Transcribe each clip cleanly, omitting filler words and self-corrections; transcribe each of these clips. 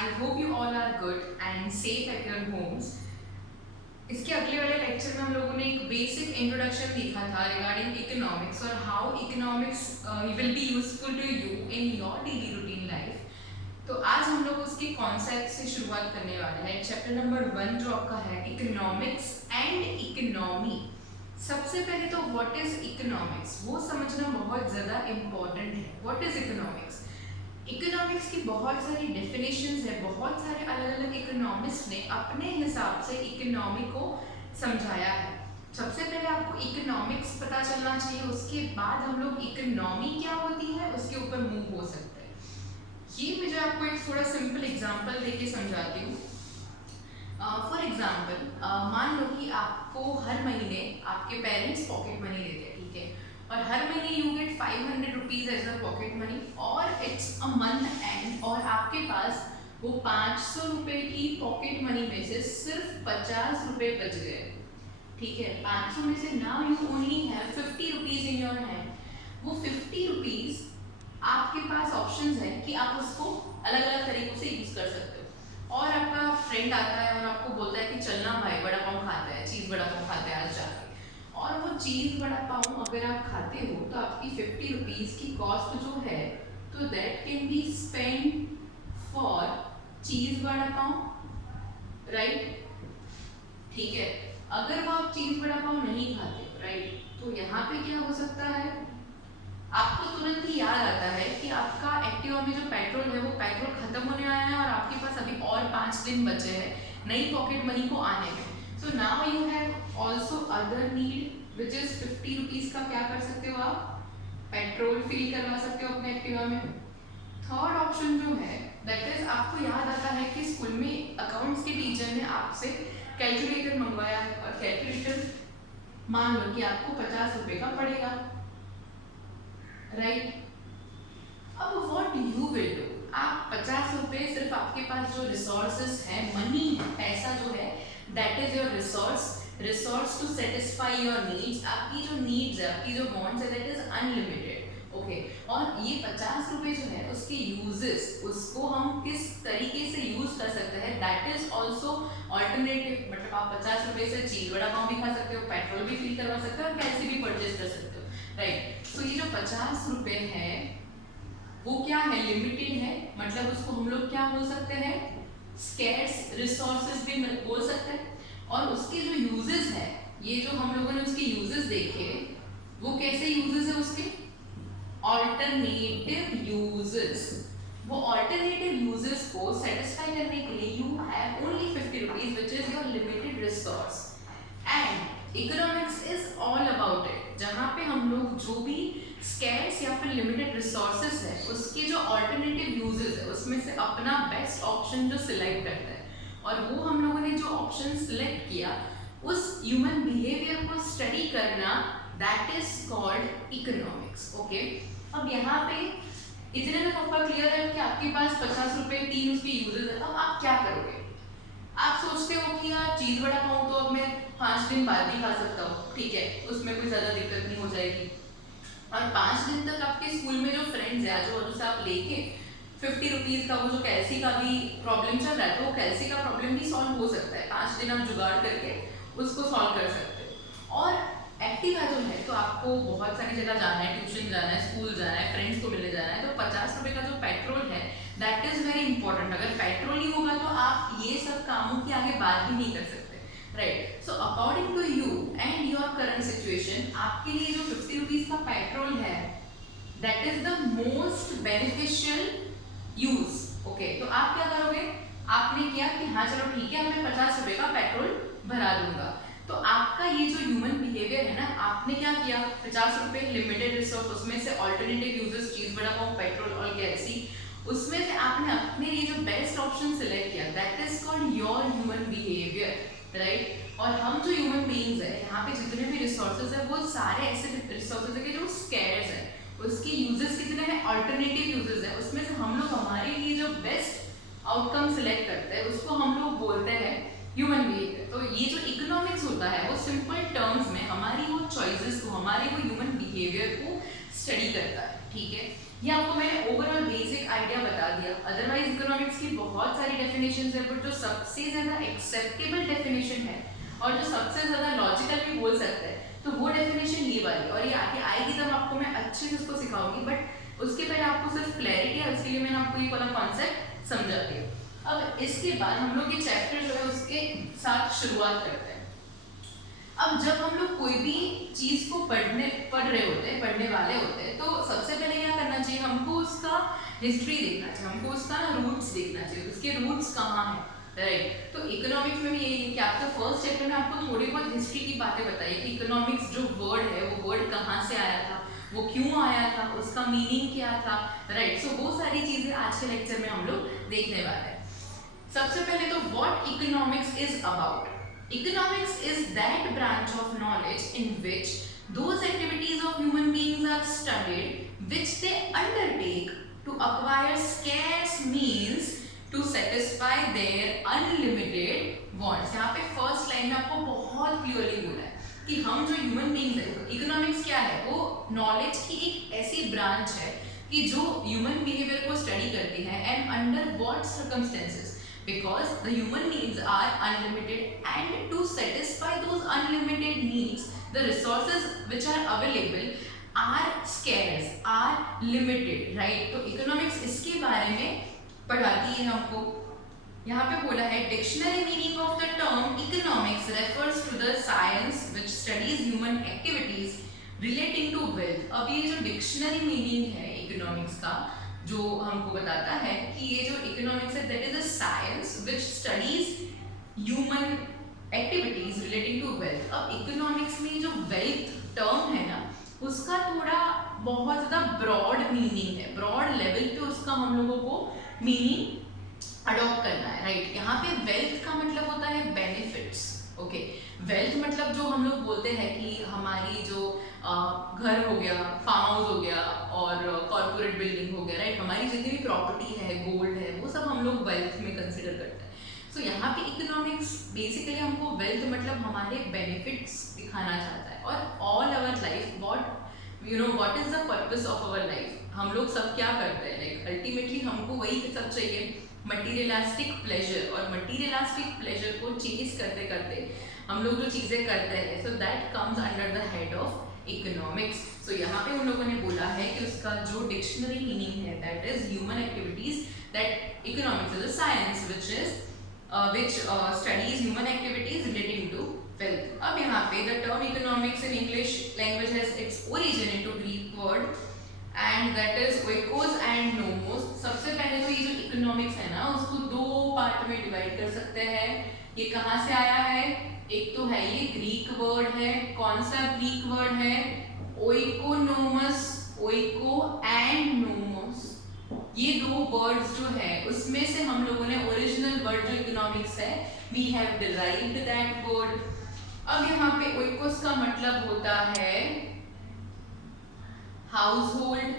I hope you all are good and safe at your homes. इसके अगले वाले lecture में हम लोगों ने एक बेसिक इंट्रोडक्शन देखा था रिगार्डिंग इकोनॉमिक्स और how economics will be useful to you in your daily routine life. तो आज हम लोग उसके कॉन्सेप्ट से शुरुआत करने वाले हैं। चैप्टर नंबर 1 जो आपका है इकोनॉमिक्स एंड इकोनॉमी। सबसे पहले तो व्हाट इज इकोनॉमिक्स वो समझना बहुत ज़्यादा इम्पॉर्टेंट है। What is economics? इकोनॉमिक्स की बहुत सारी डेफिनेशंस है, बहुत सारे अलग अलग इकोनॉमिस्ट ने अपने हिसाब से इकोनॉमी को समझाया है। सबसे पहले आपको इकोनॉमिक्स पता चलना चाहिए, उसके बाद हम लोग इकोनॉमी क्या होती है उसके ऊपर मूव हो सकते हैं। ये मुझे आपको एक थोड़ा सिंपल एग्जांपल देके समझाती हूँ। फॉर एग्जांपल मान लो कि आपको हर महीने आपके पेरेंट्स पॉकेट मनी देते हैं, ठीक है, और हर महीने you get 500 rupees as a pocket money और इट्स अ मंथ एंड, और आपके पास वो 500 रुपये की पॉकेट मनी में से सिर्फ 50 रुपये बच गए, ठीक है। 500 में से now you only have 50 rupees in your hand. वो 50 रुपीज आपके पास ऑप्शंस है कि आप उसको अलग अलग तरीकों से यूज कर सकते हो। और आपका फ्रेंड आता है और आपको बोलता है कि चलना भाई बड़ा पाव खाते हैं, चीज़ बड़ा पाव खाते हैं आज जाके, और वो चीज़ बड़ा पाव अगर आप खाते हो तो आपकी 50 रुपीज़ की कॉस्ट जो है तो that can be spend for cheese vada pav, right, ठीक है। अगर वो आप चीज़ बड़ा पाव नहीं खाते, राइट, तो यहाँ पे क्या हो सकता है, आपको तुरंत ही याद आता है कि आपका एक्टिवा में जो पेट्रोल है वो पेट्रोल खत्म होने आया है और आपके पास अभी और 5 दिन बचे हैं नई पॉकेट मनी को आने में। So now you have also other need which is 50 rupees का क्या कर सकते हो आप, पेट्रोल फिल करवा सकते हो अपने एक्टिवा में। थर्ड ऑप्शन जो है दैट इज, आपको याद आता है कि स्कूल में अकाउंट्स के टीचर ने आपसे कैलकुलेटर मंगवाया है और कैलकुलेटर मान लो कि आपको 50 रुपये का पड़ेगा, राइट। अब व्हाट यू विल डू, आप 50 रुपये सिर्फ आपके पास जो रिसोर्सेज है, मनी है, पैसा जो है that is your resource to satisfy your needs. आपकी जो नीड्स है, आपकी जो वांट्स है दैट इज अनलिमिटेड, ओके। और ये 50 रुपये जो है उसके यूजेस, उसको हम किस तरीके से यूज कर सकते हैं दैट इज ऑल्सो ऑल्टरनेटिव। मतलब आप 50 रुपये से चीज बड़ा पाव भी खा सकते हो, पेट्रोल भी फिल करवा सकते हो और पैसे भी परचेज कर सकते हो, राइट। सो ये जो 50 रुपये है वो क्या है, लिमिटेड है, मतलब उसको हम लोग क्या बोल सकते हैं, स्कैर्स रिसोर्सेज भी बोल सकते हैं। और उसके जो यूजेस है, ये जो हम लोगों ने उसके यूजेस देखे, वो कैसे यूजेस है उसके, ऑल्टरनेटिव यूजेस। वो ऑल्टरनेटिव यूजेस को सेटिस्फाई करने के लिए you have only 50 rupees which is your limited resource. And economics is all about it, जहाँ पे हम लोग जो भी स्कैर्स या फिर लिमिटेड रिसोर्सेज है उसके जो ऑल्टरनेटिव यूजेस है उसमें से अपना बेस्ट ऑप्शन जो सिलेक्ट करता है, और वो हम लोगों ने जो ऑप्शन सिलेक्ट किया उस ह्यूमन बिहेवियर को स्टडी करना that is called economics, okay. अब यहाँ पे इतने में आपका क्लियर है कि आपके पास 50 रुपये 3 उसके यूजेस है। अब आप क्या करोगे, आप सोचते हो कि यार चीज़ बड़ा पाऊँ तो अब मैं 5 दिन बाद भी खा सकता हूँ, ठीक है, उसमें कोई ज़्यादा दिक्कत नहीं हो जाएगी। और 5 दिन तक आपके स्कूल में जो फ्रेंड्स है जो से आप लेके 50 रुपीज़ का वो जो कैल्सी का भी प्रॉब्लम चल रहा है तो वो कैल्सी का प्रॉब्लम भी सॉल्व हो सकता है, 5 दिन आप जुगाड़ करके उसको सॉल्व कर सकते हो। और एक्टिवा जो है तो आपको बहुत सारी जगह जाना है, ट्यूशन जाना है, स्कूल जाना है, फ्रेंड्स को मिलने जाना है, तो 50 रुपये का जो पेट्रोल है दैट इज़ वेरी इंपॉर्टेंट। अगर पेट्रोल नहीं होगा तो आप ये सब कामों की आगे बात ही नहीं कर सकते, right. So according to you and your current situation, आपके लिए जो 50 रुपीज़ का पेट्रोल है that is the most beneficial use, okay. तो आप क्या करोगे, आपने किया कि हाँ चलो ठीक है मैं 50 रुपये का पेट्रोल भरा दूंगा। तो आपका ये जो ह्यूमन बिहेवियर है ना, आपने क्या किया, 50 रुपये लिमिटेड रिसोर्स, उसमें से ऑल्टरनेटिव यूजेस चीज बड़ा पाव, पेट्रोल और गैसी, उसमें से आपने अपने लिए जो बेस्ट ऑप्शन सिलेक्ट किया that is called your human behaviour, right. और हम जो ह्यूमन बीइंग्स है यहाँ पे जितने भी रिसोर्सेज है वो सारे ऐसे रिसोर्सेज है कि जो स्कैर्स है, उसके यूजेस कितने हैं, अल्टरनेटिव यूजेस है, उसमें से हम लोग हमारे लिए जो बेस्ट आउटकम सिलेक्ट करते हैं उसको हम लोग बोलते हैं ह्यूमन बिहेवियर। तो ये जो इकोनॉमिक्स होता है वो सिंपल टर्म्स में हमारी वो चॉइसेस को, हमारे वो ह्यूमन बिहेवियर को स्टडी करता है, ठीक है। ये आपको मैंने ओवरऑल बेसिक आइडिया बता दिया। अदरवाइज इकोनॉमिक्स की बहुत सारी डेफिनेशंस है, बट जो सबसे ज़्यादा एक्सेप्टेबल डेफिनेशन है और जो सबसे ज़्यादा लॉजिकल भी बोल सकते हैं, तो वो डेफिनेशन ये वाली, और ये आगे आएगी तब आपको मैं अच्छे से उसको सिखाऊंगी। बट उसके पहले आपको सिर्फ क्लैरिटी है, उसके लिए मैंने आपको ये वाला कॉन्सेप्ट समझा दिया। अब इसके बाद हम लोग ये चैप्टर जो है उसके साथ शुरुआत करते हैं। अब जब हम लोग कोई भी चीज को पढ़ रहे होते हैं, पढ़ने वाले होते हैं, तो सबसे पहले क्या करना चाहिए, हमको उसका हिस्ट्री देखना चाहिए, हमको उसका रूट्स देखना चाहिए, उसके रूट्स कहाँ हैं, राइट। तो इकोनॉमिक्स में भी यही है कि आपका फर्स्ट चैप्टर में आपको थोड़ी बहुत हिस्ट्री की बातें बताइए कि इकोनॉमिक्स जो वर्ड है वो वर्ड कहाँ से आया था, वो क्यों आया था, उसका मीनिंग क्या था, राइट। सो वो सारी चीजें आज के लेक्चर में हम लोग देखने वाले हैं। सबसे पहले तो what economics is about. Economics is that branch of knowledge in which those activities of human beings are studied which they undertake to acquire scarce means to satisfy their unlimited wants। यहाँ पे first line में आपको बहुत clearly बोला है कि हम जो ह्यूमन बींग्स है, इकोनॉमिक्स क्या है, वो नॉलेज की एक ऐसी ब्रांच है कि जो ह्यूमन बिहेवियर को स्टडी करती है and under what circumstances, because the human needs are unlimited and to satisfy those unlimited needs the resources which are available are scarce, are limited, right। तो economics इसके बारे में पढ़ाती है हमको। यहाँ पे बोला है dictionary meaning of the term economics refers to the science which studies human activities relating to wealth. अब ये जो डिक्शनरी मीनिंग है इकोनॉमिक्स का, जो हमको बताता है कि ये जो इकोनॉमिक्स है that is a science which studies human activities relating to wealth. अब इकोनॉमिक्स में जो वेल्थ टर्म है ना, उसका थोड़ा बहुत ज़्यादा ब्रॉड मीनिंग है, ब्रॉड लेवल पे उसका हम लोगों को मीनिंग अडॉप्ट करना है, राइट। यहाँ पे वेल्थ का मतलब होता है बेनिफिट्स, ओके। वेल्थ मतलब जो हम लोग बोलते हैं कि हमारी जो घर हो गया, फार्म हाउस हो गया और कॉर्पोरेट बिल्डिंग हो गया, राइट। हमारी जितनी भी प्रॉपर्टी है, गोल्ड है, वो सब हम लोग वेल्थ में कंसिडर करते हैं। सो यहाँ पे इकोनॉमिक्स बेसिकली हमको वेल्थ मतलब हमारे बेनिफिट्स दिखाना चाहता है। और all our life what is the purpose of our life, हम लोग सब क्या करते हैं, लाइक अल्टीमेटली हमको वही सब चाहिए, मटीरियलिस्टिक प्लेजर। और मटीरियलिस्टिक प्लेजर को चेज करते करते हम लोग जो चीज़ें करते हैं, so that comes under the head of economics. So यहाँ पे उन लोगों ने बोला है कि उसका जो डिक्शनरी मीनिंग है that is human activities, that economics is a science which studies human activities relating to wealth। अब यहाँ पे the term economics in English language has its origin into Greek word and that is oikos and nomos। सबसे पहले तो ये जो economics है ना, उसको दो पार्ट में डिवाइड कर सकते हैं। ये कहाँ से आया है, एक तो है ये ग्रीक वर्ड है, कौन सा ग्रीक वर्ड है, ओइकोनोमस, ओइको एंड नोमोस। ये दो वर्ड्स जो है उसमें से हम लोगों ने ओरिजिनल वर्ड जो इकोनॉमिक्स है, we have derived that word. अब यहाँ पे ओइकोस का मतलब होता है हाउस होल्ड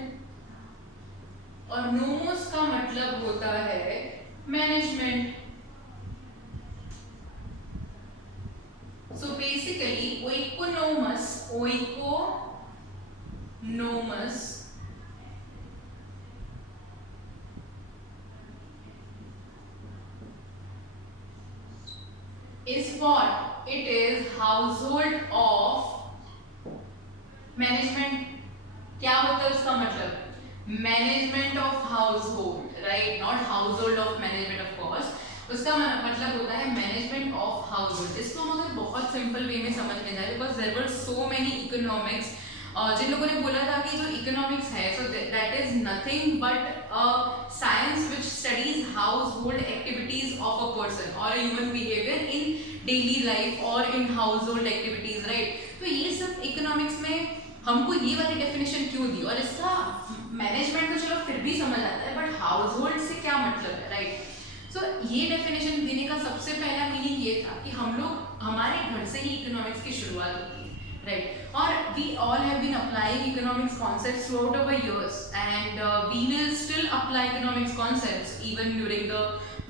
और नोमोस का मतलब होता है management. So basically oikonomos is what? It is household of management। क्या होता है उसका मतलब? Management of house hold, right, not house hold of management of course. उसका मतलब होता है मैनेजमेंट ऑफ हाउस होल्ड। इसको हम अगर बहुत सिंपल वे में समझने जाए, because there were so many economics, जिन लोगों ने बोला था कि जो इकोनॉमिक्स है so that is nothing but science which studies household activities of a person और human behaviour in daily life और in household activities, right. तो ये सब इकोनॉमिक्स में हमको ये वाली डेफिनेशन क्यों दी, और इसका मैनेजमेंट तो चलो फिर भी समझ आता है, बट हाउस होल्ड से क्या मतलब है, राइट। सो ये डेफिनेशन देने का सबसे पहला मीनिंग ये था कि हम लोग हमारे घर से ही इकोनॉमिक्स की शुरुआत होती है, राइट। और we all have been applying economics concepts throughout our years and we will still apply economics concepts even during the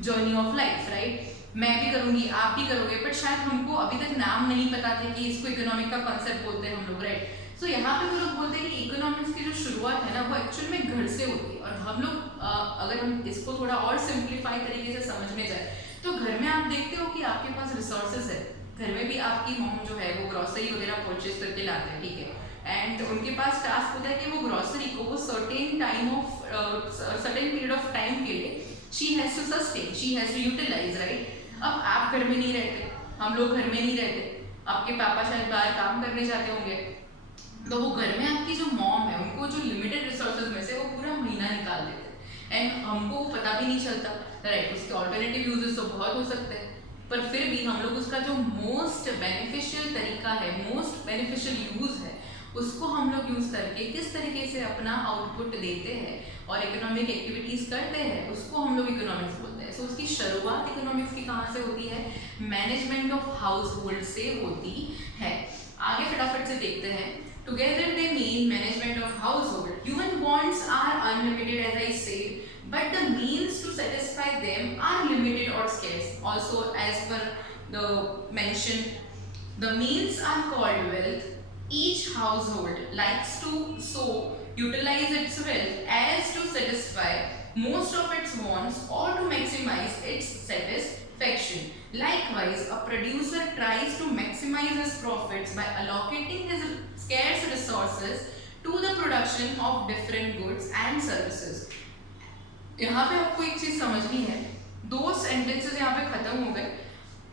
journey of life, right. मैं भी करूंगी, आप भी करोगे, बट शायद हमको अभी तक नाम नहीं पता थे कि इसको इकोनॉमिक का कॉन्सेप्ट बोलते हैं हम लोग, राइट। सो यहाँ पे तो लोग बोलते हैं कि इकोनॉमिक्स की जो शुरुआत है ना, वो एक्चुअल में घर से होती है। और हम लोग अगर हम इसको थोड़ा और सिंप्लीफाई तरीके से समझने जाए तो घर में आप देखते हो कि आपके पास रिसोर्सेज है, घर में भी आपकी मॉम जो है वो ग्रोसरी वगैरह परचेज करके लाते हैं, ठीक है, एंड उनके पास टास्क होता है कि वो ग्रोसरी को वो सर्टेन पीरियड ऑफ टाइम के लिए she has to sustain, she has to utilise, right. अब आप घर में नहीं रहते, हम लोग घर में नहीं रहते, आपके पापा शायद बाहर काम करने जाते होंगे, तो वो घर में आपकी जो मॉम है उनको जो लिमिटेड रिसोर्सेज में से वो पूरा महीना निकाल देते हैं एंड हमको पता भी नहीं चलता, राइट। उसके ऑल्टरनेटिव यूजेस तो बहुत हो सकते हैं, पर फिर भी हम लोग उसका जो मोस्ट बेनिफिशियल तरीका है, मोस्ट बेनिफिशियल यूज है, उसको हम लोग यूज करके किस तरीके से अपना आउटपुट देते हैं और इकोनॉमिक एक्टिविटीज करते हैं, उसको हम लोग इकोनॉमिक्स बोलते हैं। सो उसकी शुरुआत इकोनॉमिक्स की कहाँ से होती है? मैनेजमेंट ऑफ हाउस होल्ड से होती है। आगे फटाफट से देखते हैं। Together they mean management of household. Human wants are unlimited, as I said, but the means to satisfy them are limited or scarce. Also, as per the mention, the means are called wealth. Each household likes to so utilize its wealth as to satisfy most of its wants or to maximize its satisfaction. Likewise, a producer tries to maximize his profits by allocating his scarce resources to the production of different goods and services. यहाँ पे आपको एक चीज समझनी है, दो sentences यहाँ पे खत्म हो गए।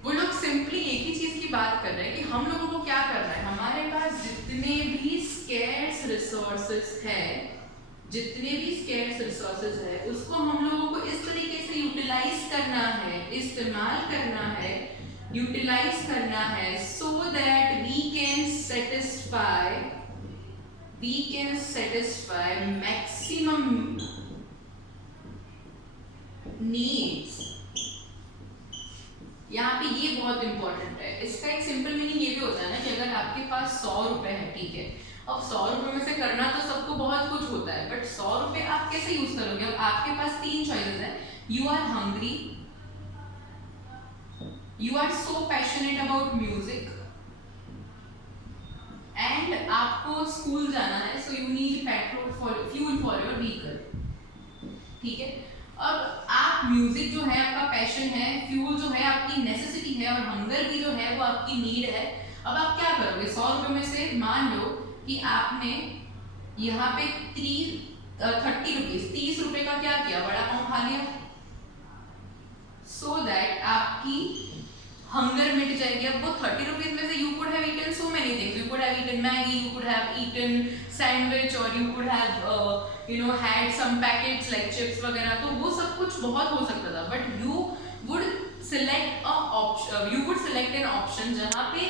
वो लोग सिंपली एक ही चीज की बात कर रहे हैं कि हम लोगों को क्या करना है, हमारे पास जितने भी स्कैर्स रिसोर्सेज है, जितने भी स्कैर्स रिसोर्सेज है, उसको हम लोगों को इस तरीके से यूटिलाइज करना है, इस्तेमाल करना है, यूटिलाइज करना है, so that we can satisfy maximum needs। यहाँ पे ये बहुत इंपॉर्टेंट है। इसका एक सिंपल मीनिंग ये भी होता है ना कि अगर आपके पास 100 रुपए है, ठीक है, अब 100 रुपए में से करना तो सबको बहुत कुछ होता है, बट 100 रुपए आप कैसे यूज करोगे? अब आपके पास 3 चॉइसेस है। You are hungry, you are so passionate about music, and आपको स्कूल जाना है, so you need fuel for your vehicle, ठीक है। अब आप म्यूजिक जो है आपका पैशन है, फ्यूल जो है आपकी नेसेसिटी है, और हंगर भी जो है वो आपकी नीड है। अब आप क्या करोगे? 100 रुपए में से मान लो कि आपने यहाँ पे 30 रुपीज, 30 रुपए का क्या किया? बड़ा पाव खा लिया, सो दैट आपकी हंगर मिट जाएगी। अब वो 30 रुपीज में से you could have eaten so many things, you could have eaten Maggi, you could have eaten sandwich, और you could have had some packets like chips वगैरह, तो वो सब कुछ बहुत हो सकता था, but you would select an option जहाँ पे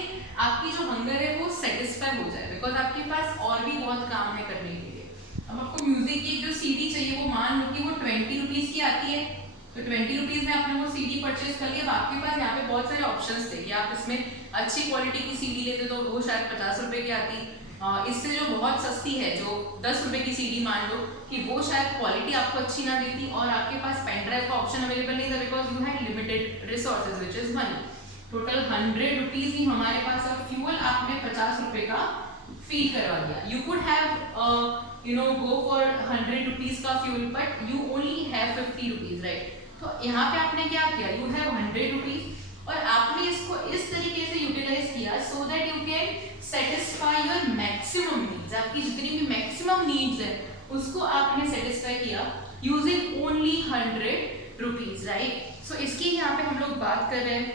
आपकी जो हंगर है वो सेटिस्फाई हो जाए, बिकॉज आपके पास और भी बहुत काम है करने के लिए। अब आपको म्यूजिक की जो सीडी चाहिए, वो मान लो कि वो 20 रुपीज की आती है, तो 20 रुपीज में आपने वो सीडी परचेज कर लिया। आपके पास यहाँ पे बहुत सारे ऑप्शंस थे कि आप इसमें अच्छी क्वालिटी की सीडी लेते तो वो शायद 50 रुपए की आती, इससे जो बहुत सस्ती है, जो 10 रुपए की सीडी मान लो कि वो शायद क्वालिटी आपको अच्छी ना देती, और आपके पास पेन ड्राइव का ऑप्शन अवेलेबल नहीं था, because you had limited resources which is money. Total 100 rupees ही हमारे पास, और फ्यूल आपने 50 रुपए का फील करवा दिया। You could have go for 100 rupees का fuel, but you only have 50 rupees, right. तो यहाँ पे आपने क्या किया? यू हैव 100 रुपीज, और आपने इसको इस तरीके से यूटिलाइज किया so that you can satisfy your maximum needs. आपकी जितनी भी मैक्सिमम नीड्स है उसको आपने सेटिस्फाई किया यूजिंग ओनली 100 रुपीज, राइट। सो इसकी यहाँ पे हम लोग बात कर रहे हैं।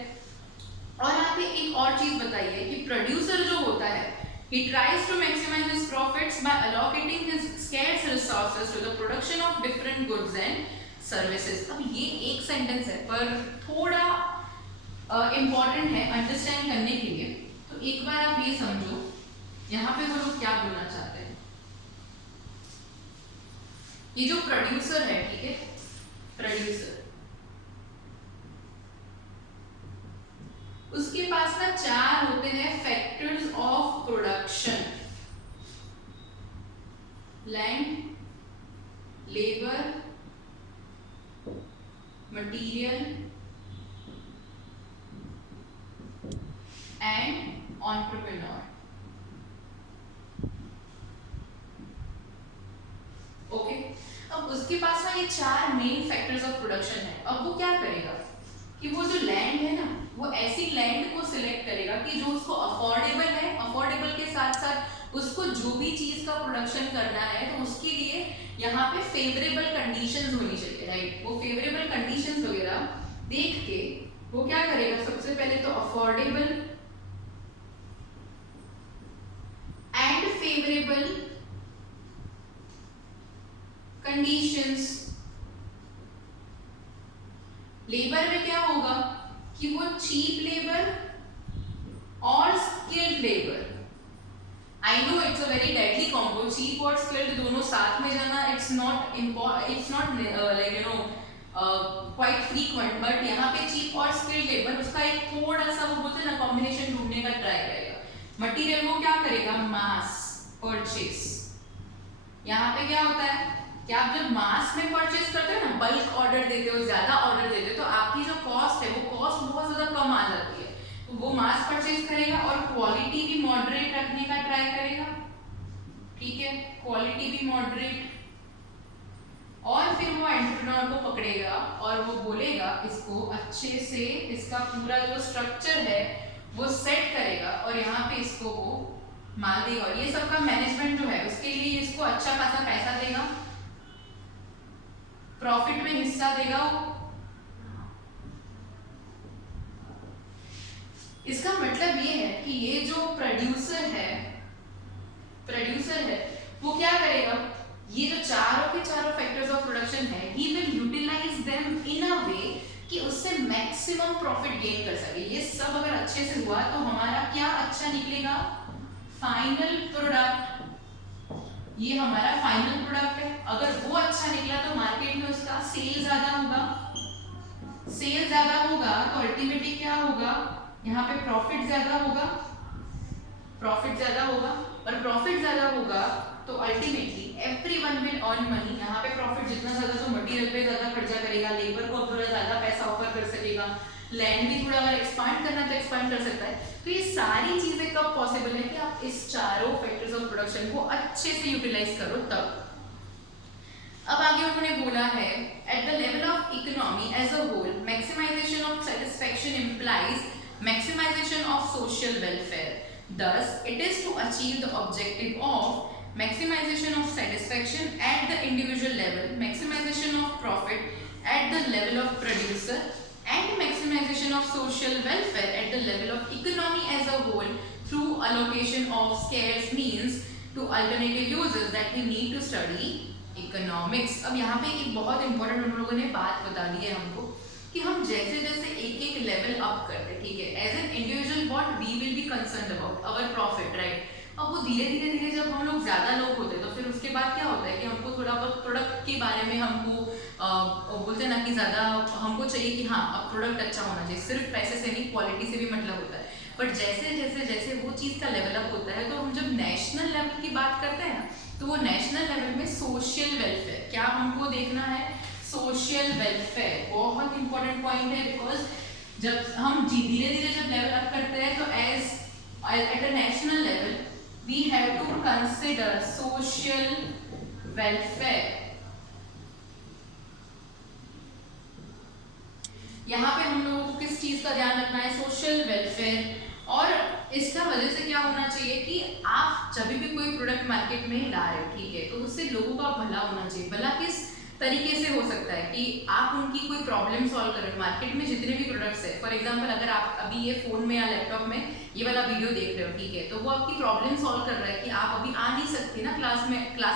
और यहाँ पे एक और चीज बताइए कि प्रोड्यूसर जो होता है, he tries to maximize his profits by allocating his scarce resources to the production of different goods and services. अब ये एक सेंटेंस है पर थोड़ा इम्पॉर्टेंट है अंडरस्टैंड करने के लिए, तो एक बार आप ये समझो यहाँ पे वो लोग क्या बोलना चाहते हैं। ये जो प्रोड्यूसर है, ठीक है, प्रोड्यूसर, उसके पास ना 4 होते हैं factors of production: land, labour, material and entrepreneur. Okay, उसके पास ना ये 4 मेन फैक्टर्स ऑफ प्रोडक्शन है। अब वो क्या करेगा कि वो जो लैंड है ना, वो ऐसी लैंड को सिलेक्ट करेगा कि जो उसको अफोर्डेबल है, अफोर्डेबल के साथ साथ उसको जो भी चीज का प्रोडक्शन करना है तो उसके लिए यहाँ पे फेवरेबल कंडीशंस होनी चाहिए, राइट। वो फेवरेबल कंडीशंस वगैरह देख के वो क्या करेगा, सबसे पहले तो affordable and favourable conditions. Labour में क्या होगा कि वो चीप लेबर और skilled labour. I know it's a very deadly combo, cheap और स्किल्ड दोनों साथ में जाना it's not like you know quite frequent, but यहाँ पे चीप और स्किल्ड लेबर उसका एक थोड़ा सा वो बोलते हैं ना कॉम्बिनेशन ढूंढने का ट्राई करेगा। मटेरियल वो क्या करेगा, मास परचेस। यहाँ पे क्या होता है कि आप जब मास में परचेस करते हो ना, बल्क ऑर्डर देते हो, ज्यादा ऑर्डर देते हो, तो आपकी जो कॉस्ट है वो कॉस्ट बहुत ज्यादा कम आ जाती है। तो वो मास परचेस करेगा और क्वालिटी भी मॉडरेट रखने का ट्राई करेगा, ठीक है, क्वालिटी भी मॉडरेट। और फिर वो एंटरप्रेन्योर को पकड़ेगा और वो बोलेगा इसको अच्छे से इसका पूरा जो स्ट्रक्चर है वो सेट करेगा और यहाँ पे इसको वो माल देगा। और ये सबका मैनेजमेंट जो है उसके लिए इसको अच्छा खासा पैसा देगा, प्रॉफिट में हिस्सा देगा वो। इसका मतलब ये है कि ये जो प्रोड्यूसर है वो क्या करेगा, ये जो चारों के चारों फैक्टर्स ऑफ प्रोडक्शन है, he will utilize them in a way कि उससे मैक्सिमम प्रॉफिट गेन कर सके। ये सब अगर अच्छे से हुआ तो हमारा क्या अच्छा निकलेगा, फाइनल प्रोडक्ट। ये हमारा फाइनल प्रोडक्ट है। अगर वो अच्छा निकला तो मार्केट में उसका सेल ज्यादा होगा, सेल ज्यादा होगा तो अल्टीमेटली क्या होगा, यहाँ पे प्रॉफिट ज्यादा होगा, प्रॉफिट ज्यादा होगा। और प्रॉफिट ज्यादा होगा तो ultimately everyone will earn money. यहाँ पे प्रॉफिट जितना ज्यादा तो मटेरियल पे ज्यादा खर्चा करेगा, लेबर को थोड़ा ज्यादा पैसा ऑफर कर सकेगा, लैंड भी थोड़ा अगर एक्सपांड करना तो एक्सपांड कर सकता है। तो ये सारी चीजें कब पॉसिबल है कि आप इस चारों फैक्टर्स ऑफ प्रोडक्शन को अच्छे से यूटिलाइज करो तब। अब आगे उन्होंने बोला है at the level of economy as a whole maximisation of satisfaction implies maximization of social welfare. Thus, it is to achieve the objective of maximization of satisfaction at the individual level, maximization of profit at the level of producer, and maximization of social welfare at the level of economy as a whole through allocation of scarce means to alternative uses that we need to study economics. अब यहाँ पे एक बहुत important उन लोगों ने बात बता दी है हमको कि हम जैसे जैसे एक एक लेवल अप करते हैं, ठीक है, as an individual what we will be concerned about our profit, right. अब वो धीरे धीरे जब हम लोग ज्यादा लोग होते हैं तो फिर उसके बाद क्या होता है कि हमको थोड़ा बहुत प्रोडक्ट के बारे में हमको बोलते हैं ना कि ज्यादा हमको चाहिए कि हाँ अब प्रोडक्ट अच्छा होना चाहिए, सिर्फ पैसे से नहीं क्वालिटी से भी मतलब होता है। बट जैसे जैसे जैसे वो चीज़ का लेवल अप होता है तो हम जब नेशनल लेवल की बात करते हैं ना, तो वो नेशनल लेवल में सोशल वेलफेयर क्या हमको देखना है, सोशल वेलफेयर बहुत इंपॉर्टेंट पॉइंट है। बिकॉज जब हम धीरे धीरे जब लेवल अप करते हैं तो as at a national level we have to consider social welfare. यहाँ पे हम लोगों को किस चीज का ध्यान रखना है, सोशल वेलफेयर। और इसका वजह से क्या होना चाहिए कि आप जब भी कोई प्रोडक्ट मार्केट में ला रहे हो, ठीक है, तो उससे लोगों का भला होना चाहिए। भला किस तरीके से हो सकता है कि आप उनकी कोई प्रॉब्लम सॉल्व करें। मार्केट में जितने भी प्रोडक्ट्स है, फॉर एग्जांपल अगर आप अभी ये फोन में या लैपटॉप में ये वाला वीडियो देख रहे हो, ठीक है, तो वो आपकी प्रॉब्लम सॉल्व कर रहा है कि आप अभी आ नहीं सकते ना क्लास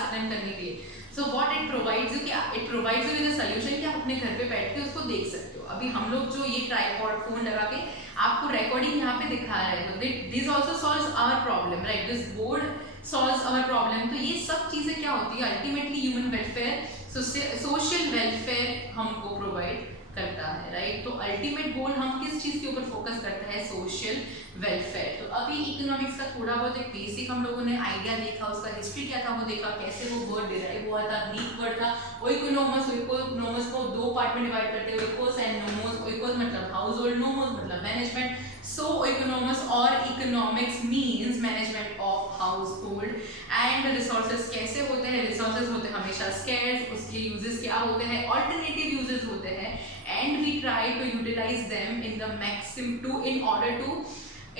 अटेंड करने के लिए। So what it provides you, it provides you with a solution कि आप अपने घर पे बैठ के उसको देख सकते हो। अभी हम लोग जो ये ट्राइपॉड फोन लगा के आपको रिकॉर्डिंग यहाँ पे दिखा रहा है, तो this also solves our problem, right, this board solves our problem. तो ये सब चीजें क्या होती है, ultimately human welfare, social welfare हमको प्रोवाइड करता है, राइट। तो अल्टीमेट गोल हम किस चीज के ऊपर फोकस करते हैं, सोशल वेलफेयर। तो अभी इकोनॉमिक्स का थोड़ा बहुत एक बेसिक हम लोगों ने आइडिया देखा, उसका हिस्ट्री क्या था वो देखा, कैसे वो वर्ड डिराइव हुआ था, ग्रीक वर्ड था ओइकोनोमस। ओइकोनोमस को दो पार्ट में डिवाइड करते हैं, ओइकोस एंड नोमोस। ओइकोस मतलब हाउस होल्ड, नोमोस मतलब मैनेजमेंट। सो ओइकोनोमस और economics means management of house hold and resources. कैसे होते हैं रिसोर्सेज, होते हैं हमेशा हमेशा स्कैर्स, उसके यूजेस क्या होते हैं, ऑल्टरनेटिव यूजेस होते हैं, and we try to utilise them in the maxim to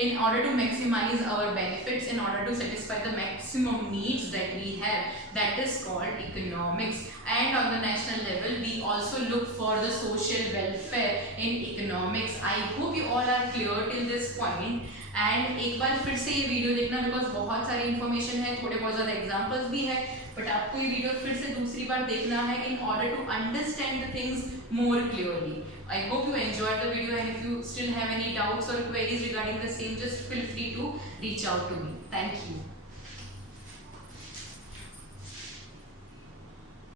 in order to maximize our benefits, in order to satisfy the maximum needs that we have. That is called economics. And on the national level we also look for the social welfare in economics. I hope you all are clear till this point. And एक बार फिर से ये video देखना, because बहुत सारी information है, थोड़े बहुत ज़्यादा एग्जाम्पल्स भी है, बट आपको ये वीडियो फिर से दूसरी बार देखना है in order to understand the things more clearly. I hope you enjoyed the video, and if you still have any doubts or queries regarding the same, just feel free to reach out to me. Thank you.